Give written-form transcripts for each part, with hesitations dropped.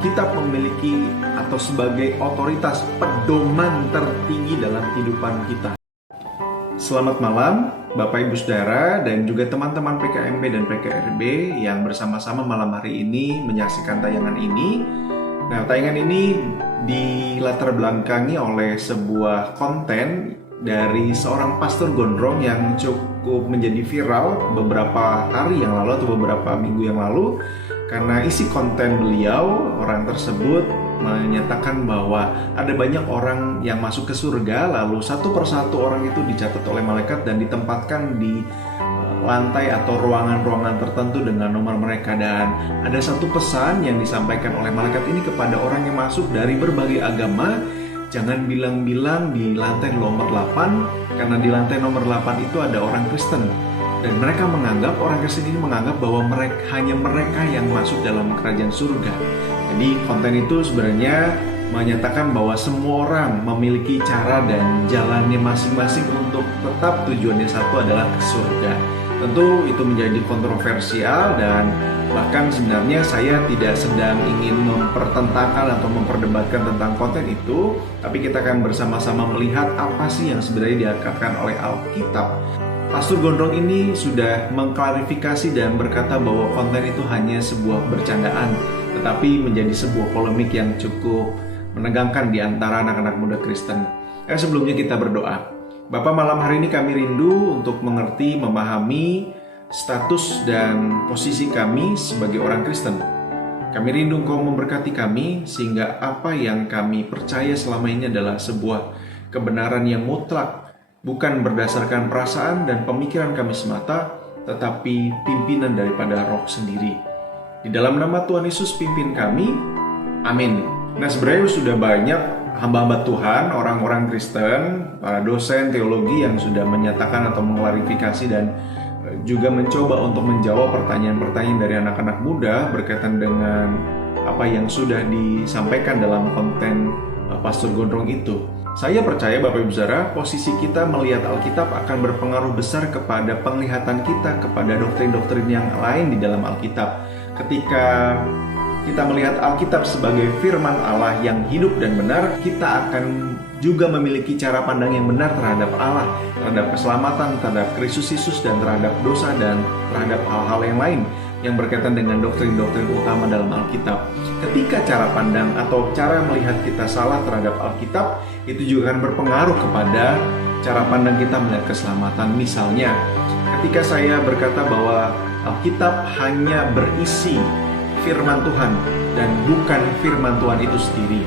Alkitab memiliki atau sebagai otoritas pedoman tertinggi dalam kehidupan kita. Selamat malam Bapak Ibu Saudara dan juga teman-teman PKMB dan PKRB yang bersama-sama malam hari ini menyaksikan tayangan ini. Nah, tayangan ini dilatar belakangi oleh sebuah konten dari seorang pastor gondrong yang cukup menjadi viral beberapa hari yang lalu atau beberapa minggu yang lalu, karena isi konten beliau, orang tersebut menyatakan bahwa ada banyak orang yang masuk ke surga, lalu satu persatu orang itu dicatat oleh malaikat dan ditempatkan di lantai atau ruangan-ruangan tertentu dengan nomor mereka. Dan ada satu pesan yang disampaikan oleh malaikat ini kepada orang yang masuk dari berbagai agama. Jangan bilang-bilang di lantai nomor 8, karena di lantai nomor 8 itu ada orang Kristen. Dan mereka menganggap, orang Kristen ini menganggap bahwa hanya mereka yang masuk dalam kerajaan surga. Jadi konten itu sebenarnya menyatakan bahwa semua orang memiliki cara dan jalannya masing-masing untuk tetap tujuannya satu adalah ke surga. Tentu itu menjadi kontroversial dan bahkan sebenarnya saya tidak sedang ingin mempertentangkan atau memperdebatkan tentang konten itu, tapi kita akan bersama-sama melihat apa sih yang sebenarnya diajarkan oleh Alkitab. Pastor Gondrong ini sudah mengklarifikasi dan berkata bahwa konten itu hanya sebuah bercandaan, tetapi menjadi sebuah polemik yang cukup menegangkan di antara anak-anak muda Kristen. Sebelumnya kita berdoa. Bapa, malam hari ini kami rindu untuk mengerti, memahami status dan posisi kami sebagai orang Kristen. Kami rindu Engkau memberkati kami sehingga apa yang kami percaya selama ini adalah sebuah kebenaran yang mutlak, bukan berdasarkan perasaan dan pemikiran kami semata, tetapi pimpinan daripada Roh sendiri. Di dalam nama Tuhan Yesus pimpin kami. Amin. Nah, sebenarnya sudah banyak hamba-hamba Tuhan, orang-orang Kristen, para dosen teologi yang sudah menyatakan atau mengklarifikasi dan juga mencoba untuk menjawab pertanyaan-pertanyaan dari anak-anak muda berkaitan dengan apa yang sudah disampaikan dalam konten Pastor Gondrong itu. Saya percaya Bapak Ibu Saudara, posisi kita melihat Alkitab akan berpengaruh besar kepada penglihatan kita kepada doktrin-doktrin yang lain di dalam Alkitab. Ketika kita melihat Alkitab sebagai firman Allah yang hidup dan benar, kita akan juga memiliki cara pandang yang benar terhadap Allah, terhadap keselamatan, terhadap Kristus Yesus, dan terhadap dosa, dan terhadap hal-hal yang lain yang berkaitan dengan doktrin-doktrin utama dalam Alkitab. Ketika cara pandang atau cara melihat kita salah terhadap Alkitab, itu juga akan berpengaruh kepada cara pandang kita melihat keselamatan. Misalnya, ketika saya berkata bahwa Alkitab hanya berisi firman Tuhan dan bukan firman Tuhan itu sendiri,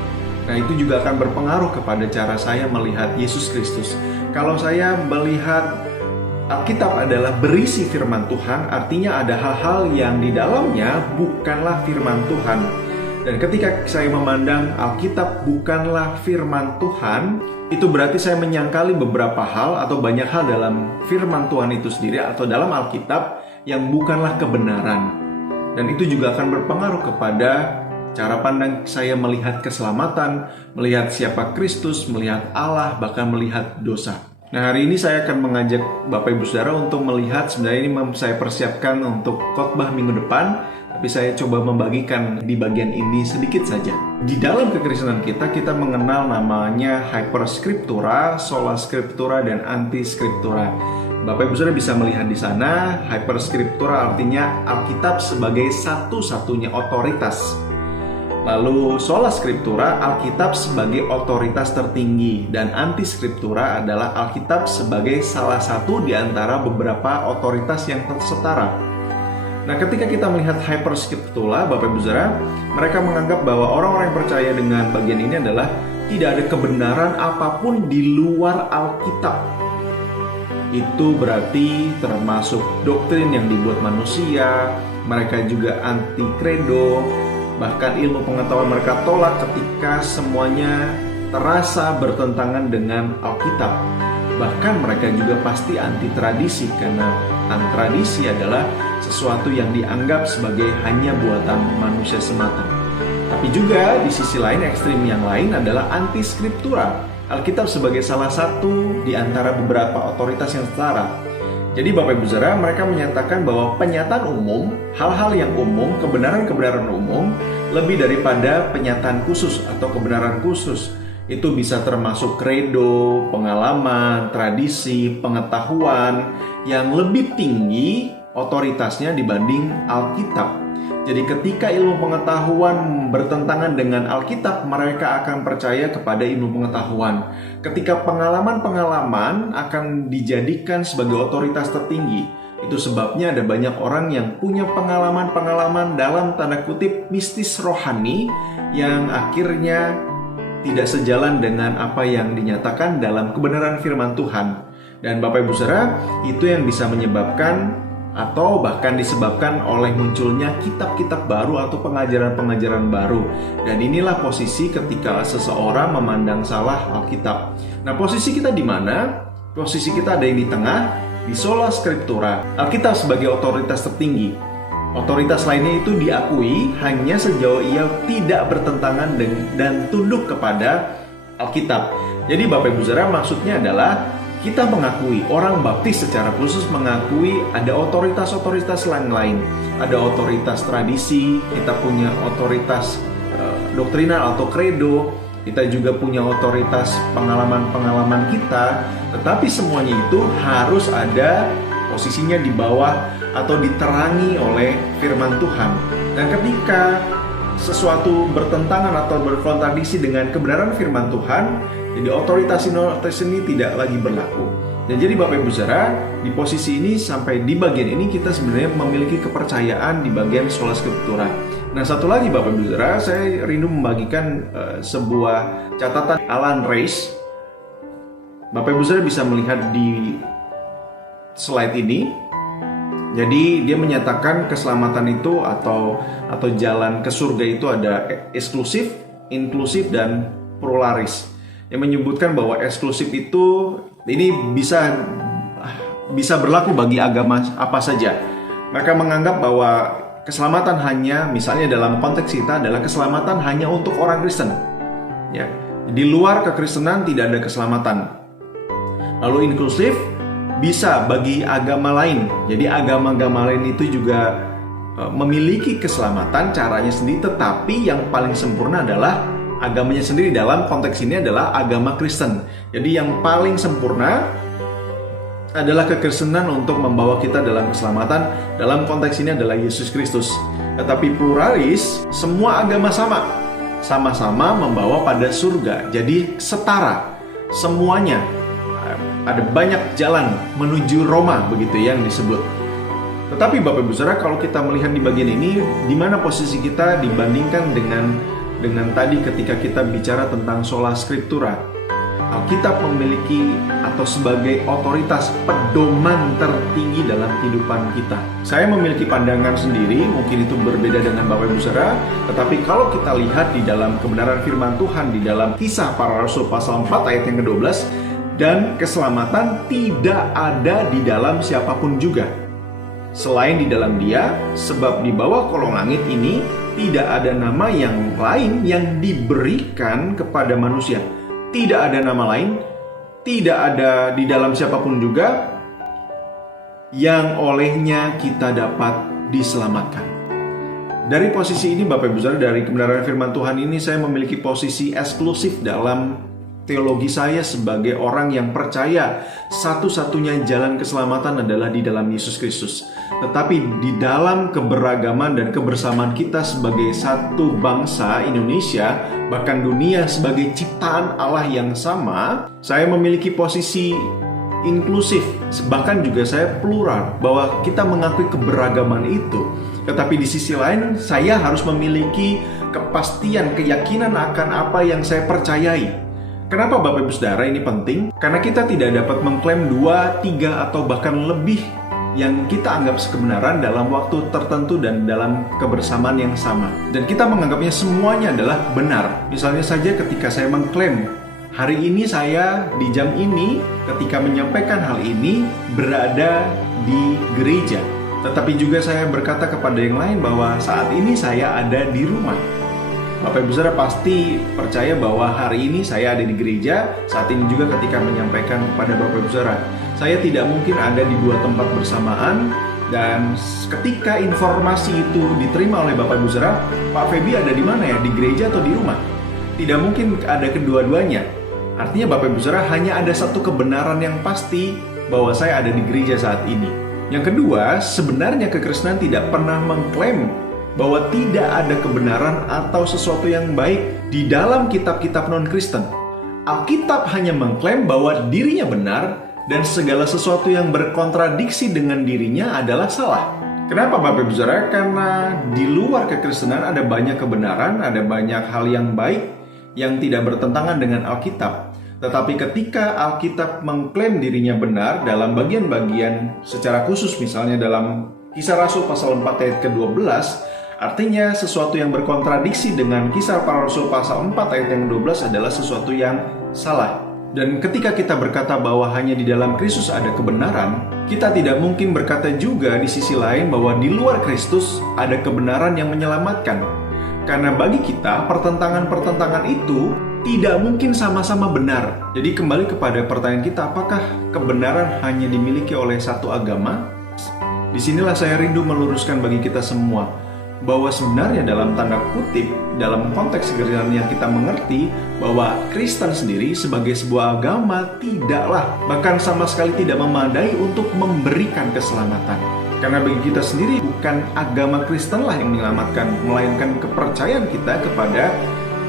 nah itu juga akan berpengaruh kepada cara saya melihat Yesus Kristus. Kalau saya melihat Alkitab adalah berisi firman Tuhan, artinya ada hal-hal yang di dalamnya bukanlah firman Tuhan. Dan ketika saya memandang Alkitab bukanlah firman Tuhan, itu berarti saya menyangkali beberapa hal atau banyak hal dalam firman Tuhan itu sendiri atau dalam Alkitab yang bukanlah kebenaran. Dan itu juga akan berpengaruh kepada cara pandang saya melihat keselamatan, melihat siapa Kristus, melihat Allah, bahkan melihat dosa. Nah, hari ini saya akan mengajak Bapak Ibu Saudara untuk melihat, sebenarnya ini saya persiapkan untuk khotbah minggu depan, tapi saya coba membagikan di bagian ini sedikit saja. Di dalam kekristenan kita mengenal namanya hyperscriptura, sola scriptura, dan anti-scriptura. Bapak Ibu Saudara bisa melihat di sana, hyperscriptura artinya Alkitab sebagai satu-satunya otoritas. Lalu sola scriptura, Alkitab sebagai otoritas tertinggi, dan anti-scriptura adalah Alkitab sebagai salah satu di antara beberapa otoritas yang setara. Nah, ketika kita melihat hyperscriptura, Bapak Ibu Saudara, mereka menganggap bahwa orang-orang yang percaya dengan bagian ini adalah tidak ada kebenaran apapun di luar Alkitab. Itu berarti termasuk doktrin yang dibuat manusia, mereka juga anti credo, bahkan ilmu pengetahuan mereka tolak ketika semuanya terasa bertentangan dengan Alkitab. Bahkan mereka juga pasti anti tradisi, karena tradisi adalah sesuatu yang dianggap sebagai hanya buatan manusia semata. Tapi juga di sisi lain, ekstrim yang lain adalah anti scriptura, Alkitab sebagai salah satu di antara beberapa otoritas yang setara. Jadi Bapak Ibu Saudara, mereka menyatakan bahwa penyataan umum, hal-hal yang umum, kebenaran-kebenaran umum, lebih daripada penyataan khusus atau kebenaran khusus. Itu bisa termasuk kredo, pengalaman, tradisi, pengetahuan yang lebih tinggi otoritasnya dibanding Alkitab. Jadi ketika ilmu pengetahuan bertentangan dengan Alkitab, mereka akan percaya kepada ilmu pengetahuan. Ketika pengalaman-pengalaman akan dijadikan sebagai otoritas tertinggi, itu sebabnya ada banyak orang yang punya pengalaman-pengalaman dalam tanda kutip mistis rohani yang akhirnya tidak sejalan dengan apa yang dinyatakan dalam kebenaran firman Tuhan. Dan Bapak Ibu Saudara, itu yang bisa menyebabkan atau bahkan disebabkan oleh munculnya kitab-kitab baru atau pengajaran-pengajaran baru. Dan inilah posisi ketika seseorang memandang salah Alkitab. Nah, posisi kita di mana? Posisi kita ada yang di tengah, di sola scriptura. Alkitab sebagai otoritas tertinggi. Otoritas lainnya itu diakui hanya sejauh ia tidak bertentangan dan tunduk kepada Alkitab. Jadi Bapak Ibu Saudara, maksudnya adalah kita mengakui, orang baptis secara khusus mengakui ada otoritas-otoritas lain. Ada otoritas tradisi, kita punya otoritas doktrinal atau kredo, kita juga punya otoritas pengalaman-pengalaman kita. Tetapi semuanya itu harus ada posisinya di bawah atau diterangi oleh firman Tuhan. Dan ketika sesuatu bertentangan atau berkontradiksi dengan kebenaran firman Tuhan, jadi otoritas ini tidak lagi berlaku. Dan jadi Bapak Ibu Saudara, di posisi ini sampai di bagian ini kita sebenarnya memiliki kepercayaan di bagian sola scriptura. Nah, satu lagi Bapak Ibu Saudara, saya rindu membagikan sebuah catatan Alan Reis. Bapak Ibu Saudara bisa melihat di slide ini. Jadi dia menyatakan keselamatan itu atau jalan ke surga itu ada eksklusif, inklusif, dan pluralis. Yang menyebutkan bahwa eksklusif itu ini bisa berlaku bagi agama apa saja. Mereka menganggap bahwa keselamatan hanya, misalnya dalam konteks kita adalah keselamatan hanya untuk orang Kristen. Ya, di luar kekristenan tidak ada keselamatan. Lalu inklusif bisa bagi agama lain. Jadi agama-agama lain itu juga memiliki keselamatan caranya sendiri, tetapi yang paling sempurna adalah agamanya sendiri. Dalam konteks ini adalah agama Kristen. Jadi yang paling sempurna adalah kekristenan untuk membawa kita dalam keselamatan. Dalam konteks ini adalah Yesus Kristus. Tetapi pluralis, semua agama sama-sama membawa pada surga. Jadi setara semuanya. Ada banyak jalan menuju Roma, begitu yang disebut. Tetapi Bapak Ibu Saudara, kalau kita melihat di bagian ini, di mana posisi kita dibandingkan dengan tadi ketika kita bicara tentang sola scriptura. Alkitab memiliki atau sebagai otoritas pedoman tertinggi dalam kehidupan kita. Saya memiliki pandangan sendiri, mungkin itu berbeda dengan Bapak Ibu Saudara, tetapi kalau kita lihat di dalam kebenaran firman Tuhan di dalam Kisah Para Rasul pasal 4 ayat yang ke-12, dan keselamatan tidak ada di dalam siapapun juga selain di dalam Dia, sebab di bawah kolong langit ini tidak ada nama yang lain yang diberikan kepada manusia. Tidak ada nama lain, tidak ada di dalam siapapun juga yang olehnya kita dapat diselamatkan. Dari posisi ini Bapak Ibu Saudara, dari kebenaran firman Tuhan ini, saya memiliki posisi eksklusif dalam teologi saya sebagai orang yang percaya satu-satunya jalan keselamatan adalah di dalam Yesus Kristus. Tetapi di dalam keberagaman dan kebersamaan kita sebagai satu bangsa Indonesia, bahkan dunia sebagai ciptaan Allah yang sama, saya memiliki posisi inklusif, bahkan juga saya plural, bahwa kita mengakui keberagaman itu. Tetapi di sisi lain, saya harus memiliki kepastian, keyakinan akan apa yang saya percayai. Kenapa Bapak Ibu Saudara ini penting? Karena kita tidak dapat mengklaim 2, 3, atau bahkan lebih yang kita anggap kebenaran dalam waktu tertentu dan dalam kebersamaan yang sama. Dan kita menganggapnya semuanya adalah benar. Misalnya saja ketika saya mengklaim, hari ini saya di jam ini ketika menyampaikan hal ini berada di gereja. Tetapi juga saya berkata kepada yang lain bahwa saat ini saya ada di rumah. Bapak Ibu Saudara pasti percaya bahwa hari ini saya ada di gereja, saat ini juga ketika menyampaikan kepada Bapak Ibu Saudara. Saya tidak mungkin ada di dua tempat bersamaan, dan ketika informasi itu diterima oleh Bapak Ibu Saudara, Pak Feby ada di mana ya? Di gereja atau di rumah? Tidak mungkin ada kedua-duanya. Artinya Bapak Ibu Saudara, hanya ada satu kebenaran yang pasti, bahwa saya ada di gereja saat ini. Yang kedua, sebenarnya kekristenan tidak pernah mengklaim bahwa tidak ada kebenaran atau sesuatu yang baik di dalam kitab-kitab non-Kristen. Alkitab hanya mengklaim bahwa dirinya benar dan segala sesuatu yang berkontradiksi dengan dirinya adalah salah. Kenapa Bapak Ibu Saudara? Karena di luar kekristenan ada banyak kebenaran, ada banyak hal yang baik yang tidak bertentangan dengan Alkitab. Tetapi ketika Alkitab mengklaim dirinya benar dalam bagian-bagian secara khusus, misalnya dalam Kisah Rasul pasal 4 ayat ke-12, artinya sesuatu yang berkontradiksi dengan Kisah Para Rasul pasal 4 ayat yang 12 adalah sesuatu yang salah. Dan ketika kita berkata bahwa hanya di dalam Kristus ada kebenaran, kita tidak mungkin berkata juga di sisi lain bahwa di luar Kristus ada kebenaran yang menyelamatkan. Karena bagi kita, pertentangan-pertentangan itu tidak mungkin sama-sama benar. Jadi kembali kepada pertanyaan kita, apakah kebenaran hanya dimiliki oleh satu agama? Disinilah saya rindu meluruskan bagi kita semua, bahwa sebenarnya dalam tanda kutip, dalam konteks kekristenan yang kita mengerti, bahwa Kristen sendiri sebagai sebuah agama tidaklah, bahkan sama sekali tidak memadai untuk memberikan keselamatan. Karena bagi kita sendiri, bukan agama Kristenlah yang menyelamatkan, melainkan kepercayaan kita kepada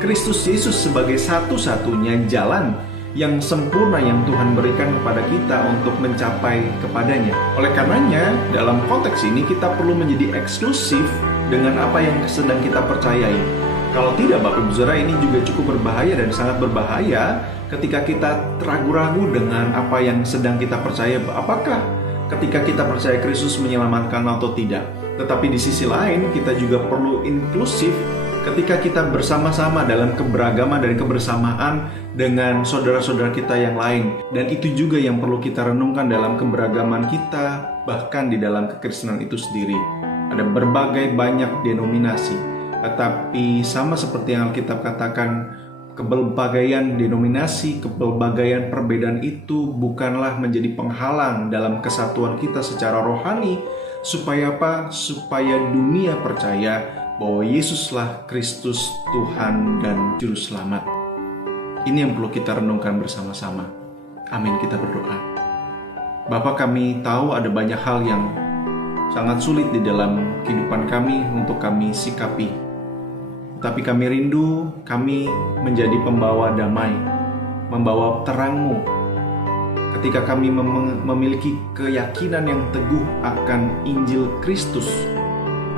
Kristus Yesus sebagai satu-satunya jalan yang sempurna yang Tuhan berikan kepada kita untuk mencapai kepadanya. Oleh karenanya, dalam konteks ini kita perlu menjadi eksklusif dengan apa yang sedang kita percayai. Kalau tidak, Bapak Ibu Saudara, ini juga cukup berbahaya dan sangat berbahaya ketika kita ragu-ragu dengan apa yang sedang kita percaya. Apakah ketika kita percaya Kristus menyelamatkan atau tidak? Tetapi di sisi lain, kita juga perlu inklusif ketika kita bersama-sama dalam keberagaman dan kebersamaan dengan saudara-saudara kita yang lain. Dan itu juga yang perlu kita renungkan dalam keberagaman kita, bahkan di dalam kekristenan itu sendiri. Ada berbagai banyak denominasi, tetapi sama seperti yang Alkitab katakan, kepelbagaian denominasi, kepelbagaian perbedaan itu bukanlah menjadi penghalang dalam kesatuan kita secara rohani. Supaya apa? Supaya dunia percaya bahwa Yesuslah Kristus, Tuhan dan Juru Selamat. Ini yang perlu kita renungkan bersama-sama. Amin, kita berdoa. Bapa, kami tahu ada banyak hal yang sangat sulit di dalam kehidupan kami untuk kami sikapi. Tapi kami rindu kami menjadi pembawa damai, membawa terang-Mu. Ketika kami memiliki keyakinan yang teguh akan Injil Kristus,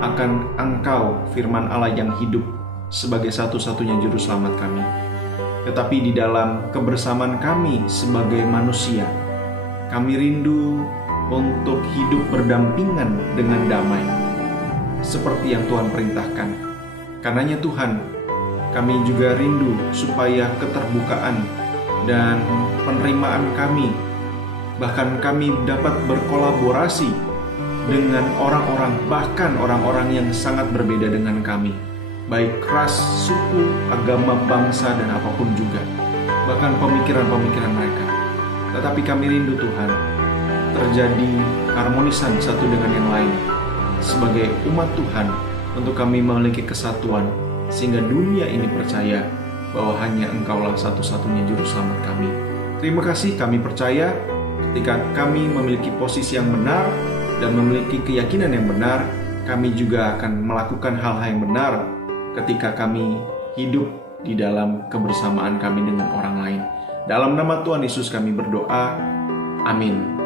akan Engkau, firman Allah yang hidup sebagai satu-satunya juru selamat kami. Tetapi di dalam kebersamaan kami sebagai manusia, kami rindu untuk hidup berdampingan dengan damai, seperti yang Tuhan perintahkan. Karenanya Tuhan, kami juga rindu supaya keterbukaan dan penerimaan kami, bahkan kami dapat berkolaborasi dengan orang-orang, bahkan orang-orang yang sangat berbeda dengan kami, baik ras, suku, agama, bangsa, dan apapun juga, bahkan pemikiran-pemikiran mereka. Tetapi kami rindu Tuhan, terjadi harmonisan satu dengan yang lain sebagai umat Tuhan, untuk kami memiliki kesatuan, sehingga dunia ini percaya bahwa hanya Engkaulah satu-satunya juru selamat kami. Terima kasih, kami percaya ketika kami memiliki posisi yang benar dan memiliki keyakinan yang benar, kami juga akan melakukan hal-hal yang benar ketika kami hidup di dalam kebersamaan kami dengan orang lain. Dalam nama Tuhan Yesus kami berdoa. Amin.